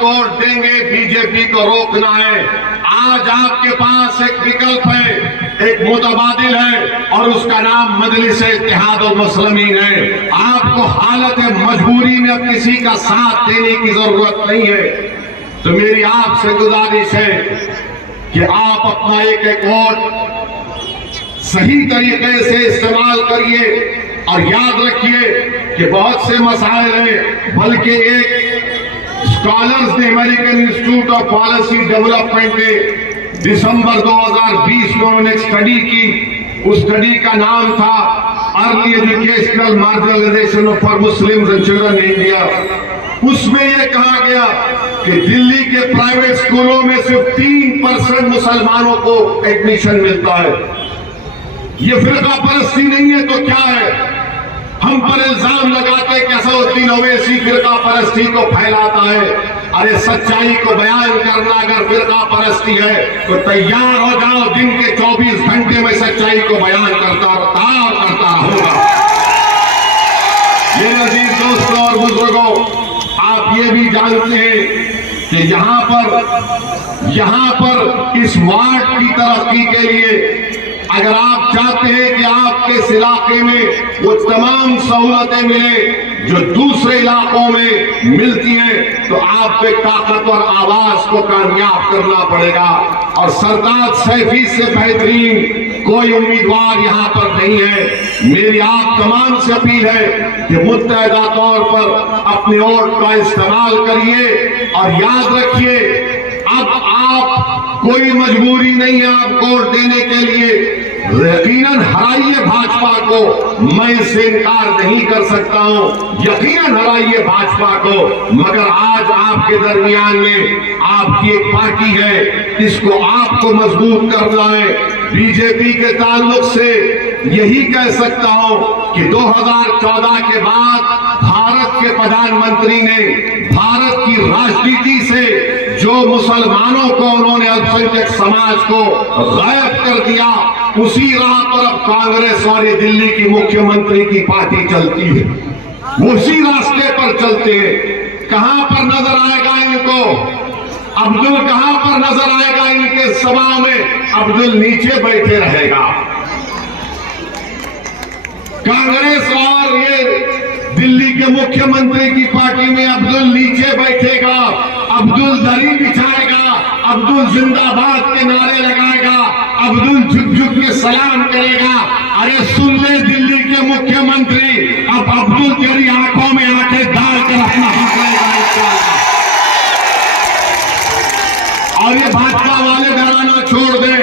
को वोट देंगे, बीजेपी को रोकना है। आज आपके पास एक विकल्प है, एक मुतबादिल है और उसका नाम मजलिस-ए-इत्तेहादुल मुस्लिमीन है। आपको हालत मजबूरी में अब किसी का साथ देने की जरूरत नहीं है। तो मेरी आपसे गुजारिश है कि आप अपना एक एक वोट सही तरीके से इस्तेमाल करिए और याद रखिए कि बहुत से मसाइल हैं, बल्कि एक स्कॉलर्स ने American institute of policy development ने दिसंबर 2020 में उन्होंने एक स्टडी की। उस स्टडी का नाम था early educational marginalisation for Muslims and children in India. उसमें यह कहा गया कि दिल्ली के प्राइवेट स्कूलों में सिर्फ 3% मुसलमानों को एडमिशन मिलता है। ये फिरका परस्ती नहीं है तो क्या है? हम पर इल्जाम लगाते कि असदुद्दीन ओवैसी फिरका परस्ती को फैलाता है। अरे सच्चाई को बयान करना अगर फिरका परस्ती है तो तैयार हो जाओ, दिन के 24 घंटे में सच्चाई को बयान करता रहूंगा। मेरे अजीज दोस्तों और बुजुर्गों, आप ये भी जानते हैं कि यहां पर इस वार्ड की तरक्की के लिए अगर आप चाहते हैं कि आपके इस इलाके में वो तमाम सहूलतें मिले जो दूसरे इलाकों में मिलती हैं, तो आपको एक ताकतवर आवाज को कामयाब करना पड़ेगा। और सरदार सैफी से बेहतरीन कोई उम्मीदवार यहाँ पर नहीं है। मेरी आप तमाम से अपील है कि मुत्तहदा तौर पर अपने वोट का इस्तेमाल करिए और याद रखिए, अब आप कोई मजबूरी नहीं है आप वोट देने के लिए। यकीनन हराइए भाजपा को, मैं इससे इनकार नहीं कर सकता हूं। यकीनन हराइए भाजपा को, मगर आज आपके दरमियान में आपकी एक पार्टी है, इसको आपको मजबूत करना है। बीजेपी के ताल्लुक से यही कह सकता हूं कि 2014 के बाद भारत के प्रधानमंत्री ने भारत की राजनीति से जो मुसलमानों को उन्होंने अल्पसंख्यक समाज को गायब कर दिया, उसी राह पर अब कांग्रेस वाली दिल्ली की मुख्यमंत्री की पार्टी चलती है। उसी रास्ते पर चलते हैं। कहां पर नजर आएगा इनको? अब्दुल कहां पर नजर आएगा इनके सभा में? अब्दुल नीचे बैठे रहेगा। कांग्रेस और ये दिल्ली के मुख्यमंत्री की पार्टी में अब्दुल नीचे बैठेगा, अब्दुल दरी बिछाएगा, अब्दुल जिंदाबाद के नारे लगाएगा, अब्दुल झुक झुक के सलाम करेगा। अरे सुन ले दिल्ली के मुख्यमंत्री, अब अब्दुल तेरी आंखों में आंखें डालकर अपना हक लगाएगा। और ये भाजपा वाले डराना छोड़ दे,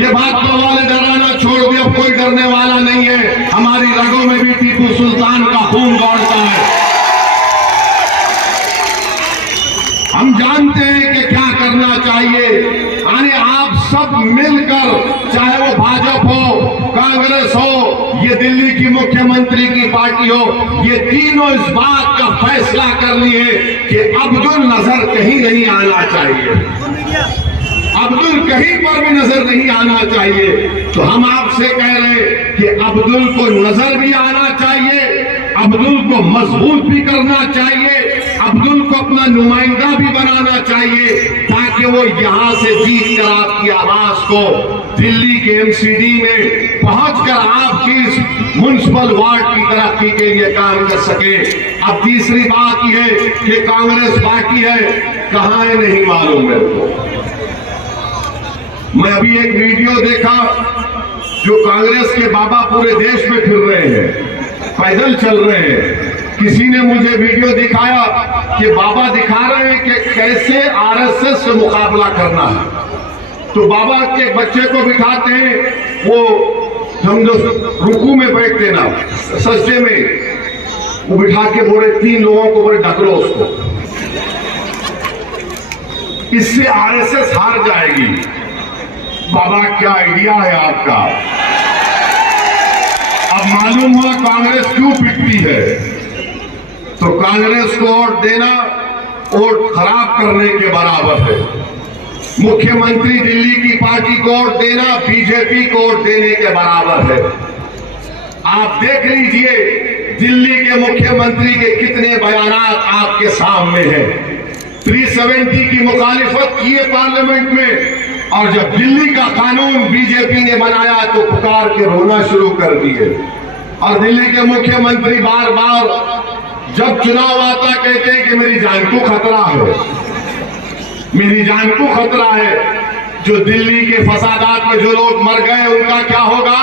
ये भाजपा वाले डराना छोड़ दे। अब कोई डरने वाला नहीं है। हमारी रगों में भी टीपू सुल्तान का खून दौड़ता है। हम जानते हैं कि क्या करना चाहिए। यानी आप सब मिलकर, चाहे वो भाजपा हो, कांग्रेस हो, ये दिल्ली की मुख्यमंत्री की पार्टी हो, ये तीनों इस बात का फैसला कर लिए कि अब्दुल नजर कहीं नहीं आना चाहिए। अब्दुल कहीं पर भी नजर नहीं आना चाहिए। तो हम आपसे कह रहे हैं कि अब्दुल को नजर भी आना चाहिए, अब्दुल को मजबूत भी करना चाहिए, अब्दुल को अपना नुमाइंदा भी बनाना चाहिए, ताकि वो यहां से जीत कर आपकी आवाज को दिल्ली के एमसीडी में पहुंचकर आपकी इस म्युनिसिपल वार्ड की तरक्की के लिए काम कर सके। अब तीसरी बात यह है कि कांग्रेस पार्टी है, कहां है नहीं मालूम मेरे को। मैं अभी एक वीडियो देखा जो कांग्रेस के बाबा पूरे देश में फिर रहे हैं, पैदल चल रहे हैं। किसी ने मुझे वीडियो दिखाया कि बाबा दिखा रहे हैं कि कैसे आरएसएस से मुकाबला करना है। तो बाबा के बच्चे को बिठाते हैं, वो समझो रुकू में बैठते ना, सजदे में, वो बिठा के बोले 3 लोगों को बोले ढकलो उसको, इससे आरएसएस हार जाएगी। बाबा क्या आइडिया है आपका? अब मालूम हुआ कांग्रेस क्यों पिटती है। तो कांग्रेस को वोट देना वोट खराब करने के बराबर है। मुख्यमंत्री दिल्ली की पार्टी को वोट देना बीजेपी को वोट देने के बराबर है। आप देख लीजिए दिल्ली के मुख्यमंत्री के कितने बयानात आपके सामने हैं। 370 की मुखालिफत की है पार्लियामेंट में, और जब दिल्ली का कानून बीजेपी ने बनाया तो पुकार के रोना शुरू कर दिए। और दिल्ली के मुख्यमंत्री बार बार जब चुनाव आता कहते हैं कि मेरी जान को खतरा है, मेरी जान को खतरा है। जो दिल्ली के फसादात में जो लोग मर गए उनका क्या होगा?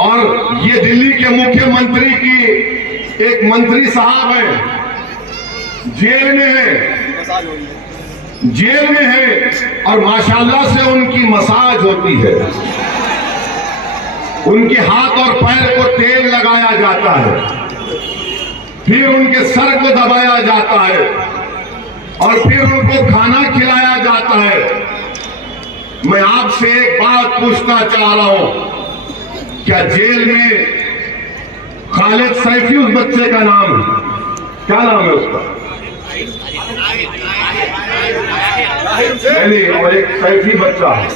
और ये दिल्ली के मुख्यमंत्री की एक मंत्री साहब है, जेल में है, जेल में है, और माशाल्लाह से उनकी मसाज होती है, उनके हाथ और पैर को तेल लगाया जाता है, फिर उनके सर को दबाया जाता है, और फिर उनको खाना खिलाया जाता है। मैं आपसे एक बात पूछना चाह रहा हूं, क्या जेल में खालिद सैफी उस बच्चे का नाम है? क्या नाम है उसका? नहीं, और एक सैफी बच्चा है,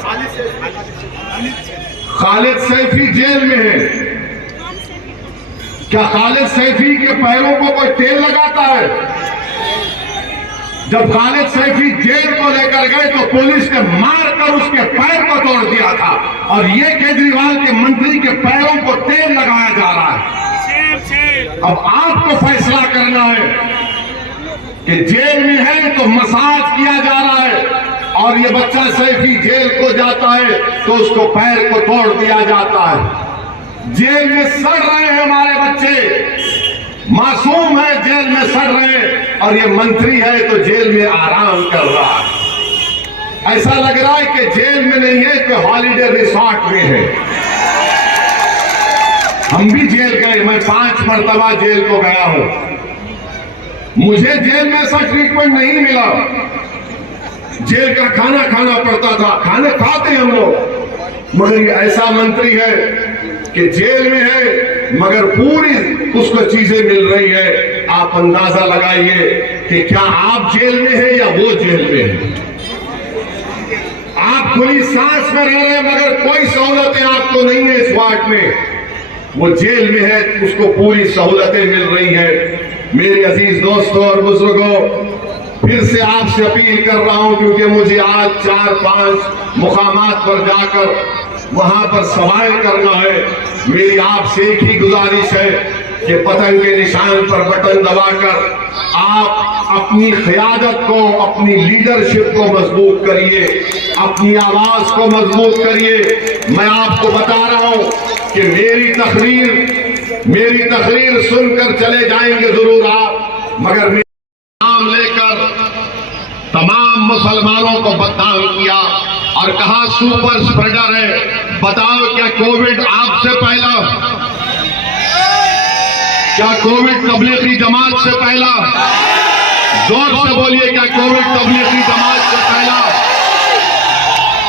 खालिद सैफी जेल में है। क्या खालिद सैफी के पैरों को कोई तेल लगाता है? जब खालिद सैफी जेल को लेकर गए तो पुलिस ने मारकर उसके पैर को तोड़ दिया था, और ये केजरीवाल के मंत्री के पैरों को तेल लगाया जा रहा है। अब आपको फैसला करना है कि जेल में है तो मसाज किया जा रहा है, और ये बच्चा सैफी जेल को जाता है तो उसको पैर को तोड़ दिया जाता है। जेल में सड़ रहे हैं हमारे बच्चे, मासूम है, जेल में सड़ रहे हैं, और ये मंत्री है तो जेल में आराम कर रहा है। ऐसा लग रहा है कि जेल में नहीं है कि हॉलिडे रिसोर्ट में है। हम भी जेल गए, मैं 5 मरतबा जेल को गया हूं, मुझे जेल में ऐसा ट्रीटमेंट नहीं मिला। जेल का खाना खाना पड़ता था, खाने खाते हम लोग, मगर ये ऐसा मंत्री है कि जेल में है मगर पूरी उसको चीजें मिल रही है। आप अंदाजा लगाइए कि क्या आप जेल में हैं या वो जेल में है। आप खुली सांस में रह रहे हैं मगर कोई सहूलतें आपको नहीं है इस वार्ड में। वो जेल में है, उसको पूरी सहूलतें मिल रही है। मेरे अजीज दोस्तों और बुजुर्गों, फिर से आपसे अपील कर रहा हूं, क्योंकि मुझे आज 4-5 मुकामात पर जाकर वहां पर सवाल करना है। मेरी आपसे एक ही गुजारिश है कि पतंग के निशान पर बटन दबाकर आप अपनी क़यादत को, अपनी लीडरशिप को मजबूत करिए, अपनी आवाज को मजबूत करिए। मैं आपको बता रहा हूं कि मेरी तकरीर सुनकर चले जाएंगे जरूर आप, मगर नाम लेकर तमाम मुसलमानों को बदनाम किया और कहा सुपर स्प्रेडर है। बताओ क्या कोविड आपसे पहला, क्या कोविड तबलीगी जमात से पहला? जोर से बोलिए, क्या कोविड तबलीगी जमात से पहला?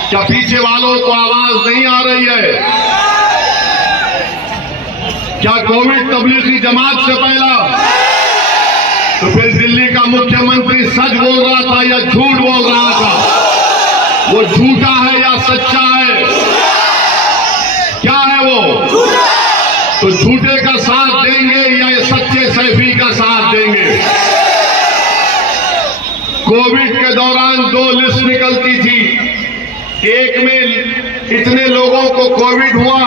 क्या पीछे वालों को आवाज नहीं आ रही है? क्या कोविड तबलीगी जमात से पहला? तो फिर दिल्ली का मुख्यमंत्री सच बोल रहा था या झूठ बोल रहा था? वो झूठा है या सच्चा है? क्या है वो? तो झूठे का साथ देंगे या सच्चे सैफी का साथ देंगे? कोविड के दौरान 2 लिस्ट निकलती थी, एक में इतने लोगों को कोविड हुआ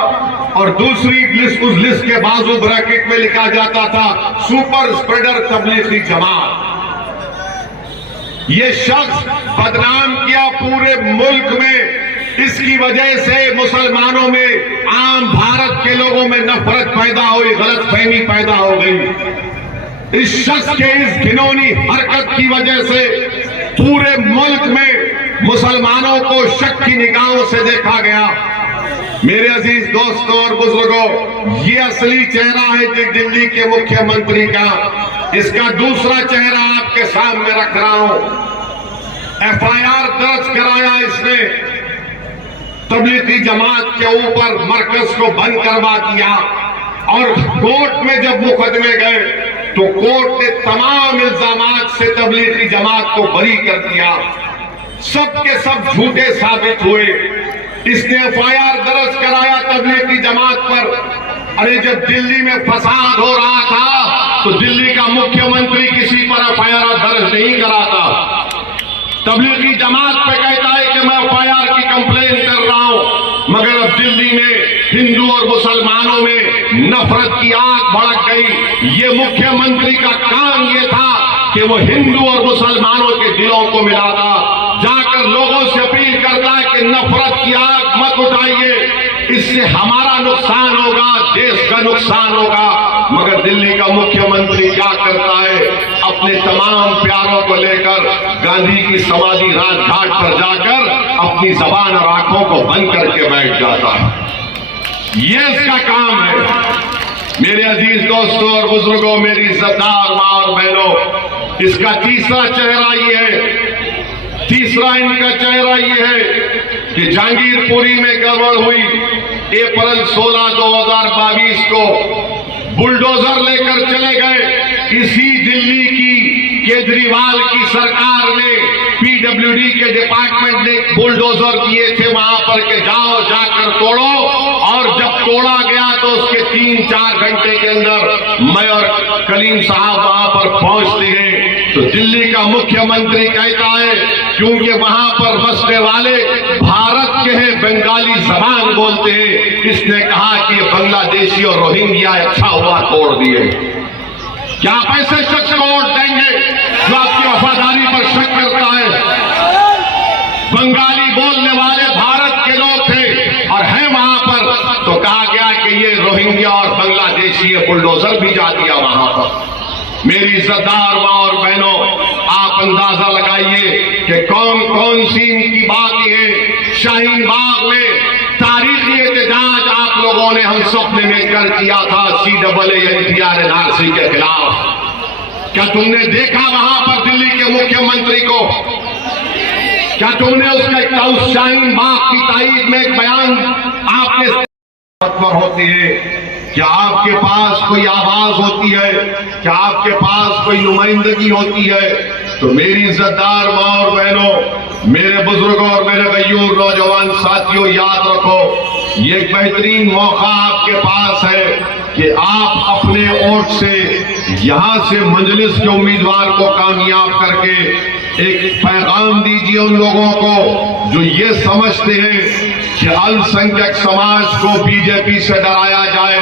और दूसरी लिस्ट, उस लिस्ट के बाजू ब्रैकेट में लिखा जाता था सुपर स्प्रेडर तबलीगी जमात। ये शख्स बदनाम किया पूरे मुल्क में। इसकी वजह से मुसलमानों में, आम भारत के लोगों में नफरत पैदा हुई, गलतफहमी पैदा हो गई। इस शख्स के इस घिनौनी हरकत की वजह से पूरे मुल्क में मुसलमानों को शक की निगाहों से देखा गया। मेरे अजीज दोस्तों और बुजुर्गों, ये असली चेहरा है दिल्ली के मुख्यमंत्री का। इसका दूसरा चेहरा आपके सामने रख रहा हूं। एफआईआर दर्ज कराया इसने, तबलीगी जमात के ऊपर मरकज को बंद करवा दिया, और कोर्ट में जब मुकदमे गए तो कोर्ट ने तमाम इल्जामात से तबलीगी जमात को बरी कर दिया। सब के सब झूठे साबित हुए। इसने एफआईआर दर्ज कराया तबलीगी जमात पर। अरे जब दिल्ली में फसाद हो रहा था तो दिल्ली का मुख्यमंत्री किसी पर एफआईआर दर्ज नहीं कराता। तबलीगी जमात पे कहता है कि मैं एफआईआर की कंप्लेन कर रहा हूं, मगर अब दिल्ली में हिंदू और मुसलमानों में नफरत की आग भड़क गई। ये मुख्यमंत्री का काम ये था कि वो हिंदू और मुसलमानों के दिलों को मिलाता, जाकर लोगों से अपील करता है कि नफरत की आग मत उठाइए, इससे हमारा नुकसान होगा, देश का नुकसान होगा। मगर दिल्ली का मुख्यमंत्री क्या करता है, अपने तमाम प्यारों को लेकर गांधी की समाधि राजघाट पर जाकर अपनी जबान और आंखों को बंद करके बैठ जाता है। ये इसका काम है। मेरे अजीज दोस्तों और बुजुर्गों, मेरी इज्जतदार मां और बहनों, इसका तीसरा चेहरा ये है, तीसरा इनका चेहरा ये है कि जहांगीरपुरी में गड़बड़ हुई। अप्रैल 16, 2022 को बुलडोजर लेकर चले गए। इसी दिल्ली की केजरीवाल की सरकार ने, पीडब्ल्यूडी के डिपार्टमेंट ने बुलडोजर किए थे वहां पर के जाओ जाकर तोड़ो, और जब तोड़ा गया तो उसके 3-4 घंटे के अंदर मैं और कलीम साहब वहां पर पहुंचते हैं। तो दिल्ली का मुख्यमंत्री कहता है क्योंकि वहां पर बसने वाले भारत के हैं, बंगाली जबान बोलते हैं, इसने कहा कि ये बांग्लादेशी और रोहिंग्या अच्छा हुआ तोड़ दिए। क्या आप ऐसे शख्स को वोट देंगे जो आपकी वफादारी पर शक करता है? बंगाली बोलने वाले भारत के लोग थे और हैं वहां पर, तो कहा गया कि ये रोहिंग्या और बांग्लादेशी बुलडोजर भी जा दिया वहां पर। मेरी इज्जतदार मां और बहनों, आप अंदाजा लगाइए कि कौन कौन सी इनकी बात है। शाहीन बाग में तारीखी एहतजाज आप लोगों ने हम सपने में कर किया था CAA NRC के खिलाफ। क्या तुमने देखा वहां पर दिल्ली के मुख्यमंत्री को? क्या तुमने उस शाहीन बाग की तारीख में एक बयान आपने होती है? क्या आपके पास कोई आवाज होती है? क्या आपके पास कोई नुमाइंदगी होती है? तो मेरी इज्जतदार मां और बहनों, मेरे बुजुर्गों और मेरे गयूर नौजवान साथियों, याद रखो, ये एक बेहतरीन मौका आपके पास है कि आप अपने वोट से यहां से मजलिस के उम्मीदवार को कामयाब करके एक पैगाम दीजिए उन लोगों को जो ये समझते हैं कि अल्पसंख्यक समाज को बीजेपी से डराया जाए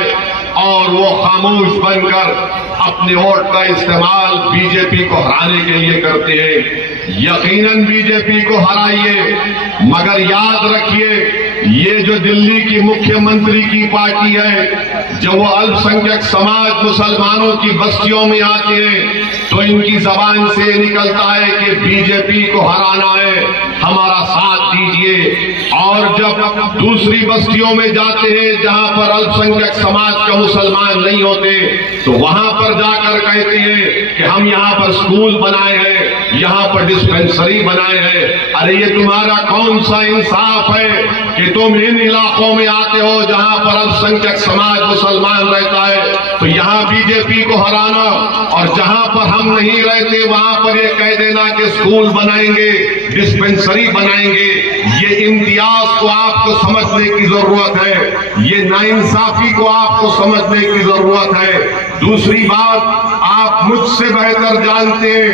और वो खामोश बनकर अपने वोट का इस्तेमाल बीजेपी को हराने के लिए करते हैं। यकीनन बीजेपी को हराइए, मगर याद रखिए ये जो दिल्ली की मुख्यमंत्री की पार्टी है, जब वो अल्पसंख्यक समाज मुसलमानों की बस्तियों में आते हैं तो इनकी जबान से निकलता है कि बीजेपी को हराना है, हमारा साथ दीजिए। और जब दूसरी बस्तियों में जाते हैं जहां पर अल्पसंख्यक समाज का मुसलमान नहीं होते, तो वहां पर जाकर कहते हैं कि हम यहाँ पर स्कूल बनाए हैं, यहाँ पर डिस्पेंसरी बनाए हैं। अरे ये तुम्हारा कौन सा इंसाफ है कि तुम इन इलाकों में आते हो जहां पर अल्पसंख्यक समाज मुसलमान रहता है, तो यहाँ बीजेपी को हराना, और जहां पर हम नहीं रहते वहां पर ये कह देना कि स्कूल बनाएंगे, डिस्पेंसरी बनाएंगे। ये इम्तियाज को आपको समझने की जरूरत है, ये नाइंसाफी को आपको समझने की जरूरत है। दूसरी बात, आप मुझसे बेहतर जानते हैं,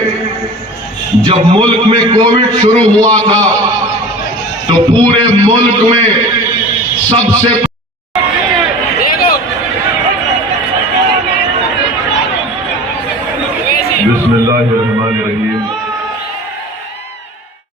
जब मुल्क में कोविड शुरू हुआ था तो पूरे मुल्क में सबसे बिस्मिल्लाह